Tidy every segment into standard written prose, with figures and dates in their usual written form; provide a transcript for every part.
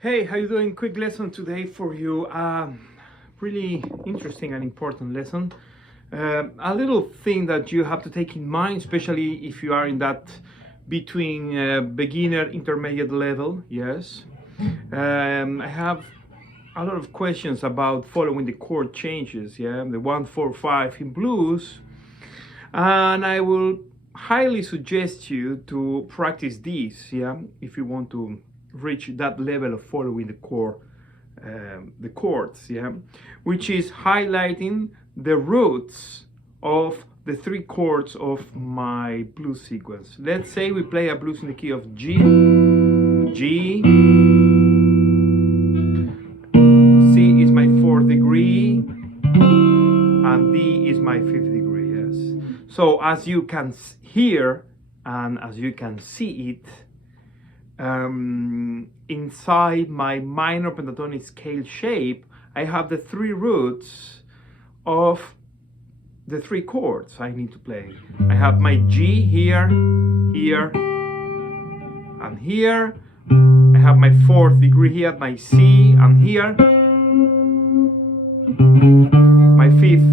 Hey, how you doing? Quick lesson today for you. Really interesting and important lesson. A little thing that you have to take in mind, especially if you are in that between beginner intermediate level. Yes, I have a lot of questions about following the chord changes. Yeah, the 1, 4, 5 in blues, and I will highly suggest you to practice these. Yeah, if you want to reach that level of following the chords, yeah, which is highlighting the roots of the 3 chords of my blues sequence. Let's say we play a blues in the key of G, G, C is my 4th degree, and D is my 5th degree. Yes. So as you can hear and as you can see it, inside my minor pentatonic scale shape, I have the 3 roots of the 3 chords I need to play. I have my G here, here, and here. I have my 4th degree here, my C, and here. My 5th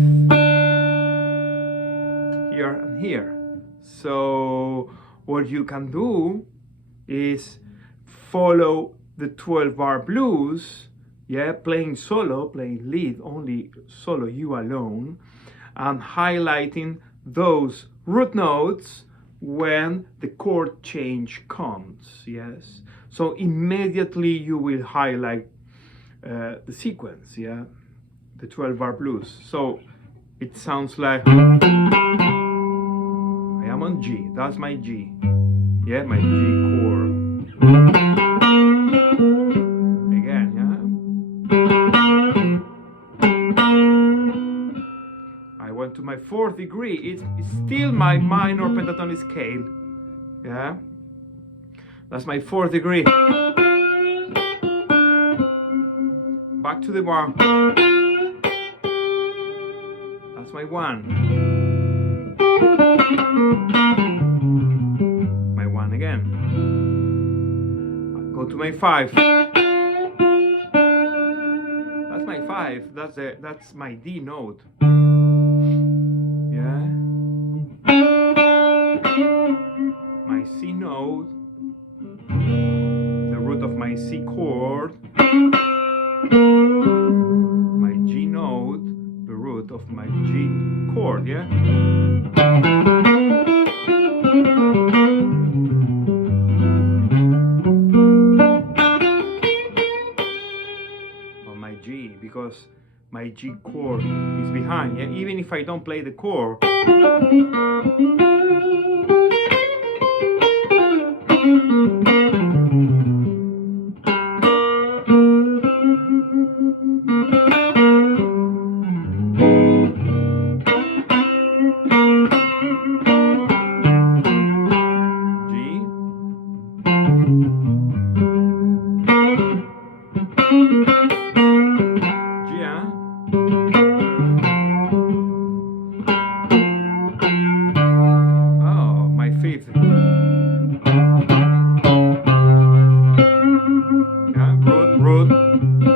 here and here. So what you can do is follow the 12-bar blues, yeah, playing solo, playing lead, only solo, you alone, and highlighting those root notes when the chord change comes. Yes, so immediately you will highlight the sequence, yeah, the 12-bar blues. So it sounds like I am on G, that's my G. Yeah, my G chord. Again, yeah. I went to my 4th degree. It's still my minor pentatonic scale. Yeah. That's my 4th degree. Back to the 1. That's my 1. Again, go to my 5. That's my 5. That's my D note. Yeah. My C note, the root of my C chord. My G note, the root of my G chord. Yeah. Because my G chord is behind, yeah? Even if I don't play the chord,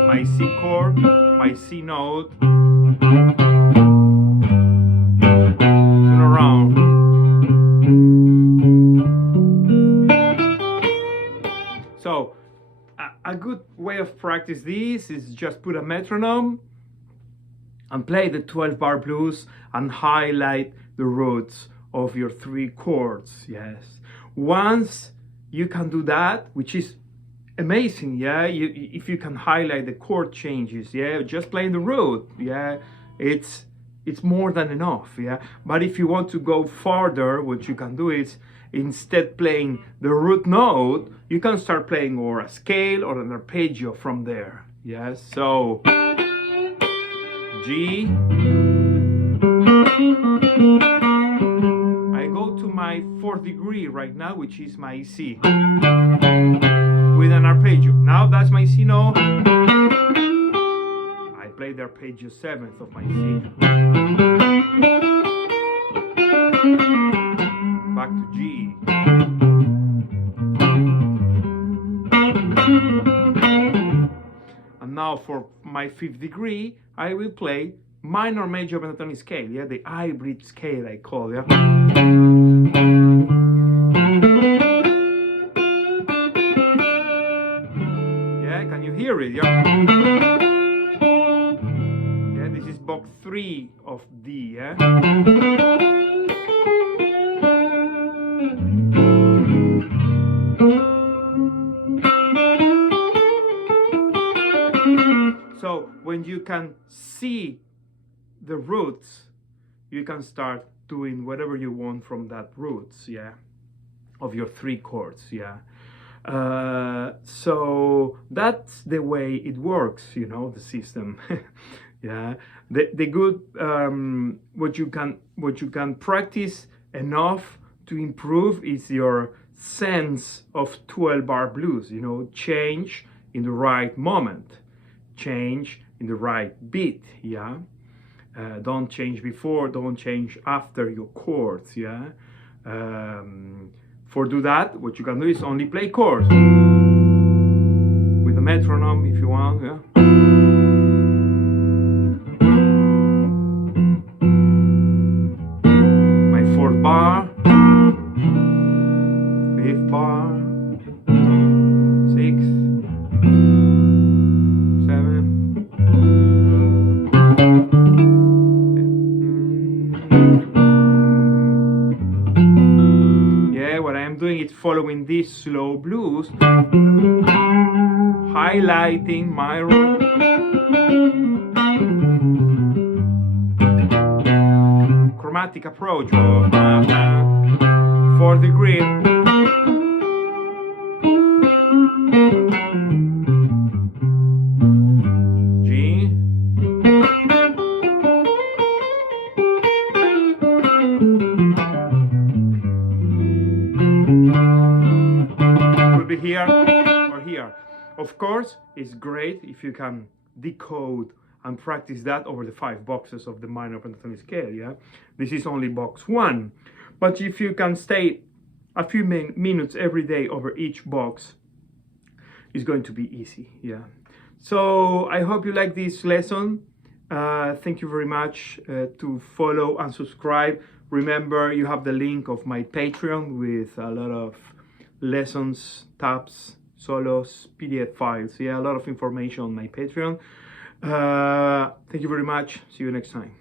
my C chord, my C note, turn around. So a good way of practice this is just put a metronome and play the 12-bar blues and highlight the roots of your 3 chords. Yes, once you can do that, which is amazing, yeah, if you can highlight the chord changes, yeah, just playing the root, yeah, it's more than enough, yeah. But if you want to go farther, what you can do is, instead playing the root note, you can start playing or a scale or an arpeggio from there. Yes, so G, I go to my 4th degree right now, which is my C, with an arpeggio. Now that's my C note. I play the arpeggio 7th of my C. Back to G. And now for my 5th degree, I will play minor major pentatonic scale, yeah, the hybrid scale I call, yeah. Yeah, can you hear it? Yeah. Yeah, this is box 3 of D, yeah. So when you can see the roots, you can start doing whatever you want from that roots, yeah, of your 3 chords, yeah. So that's the way it works, you know, the system. Yeah, the good what you can practice enough to improve is your sense of 12-bar blues, you know, change in the right moment, change in the right beat, yeah. Don't change before, don't change after your chords, yeah. For do that, what you can do is only play chords with a metronome if you want, yeah. My 4th bar, 5th bar, 6th, 7th. What I am doing is following this slow blues, highlighting my chromatic approach, 4th degree. G. Could be here or here. Of course, it's great if you can decode and practice that over the 5 boxes of the minor pentatonic scale, yeah. This is only box 1, but if you can stay a few minutes every day over each box, it's going to be easy, yeah. So I hope you like this lesson. Thank you very much. To follow and subscribe, remember you have the link of my Patreon with a lot of lessons, tabs, solos, PDF files, yeah, a lot of information on my Patreon. Thank you very much. See you next time.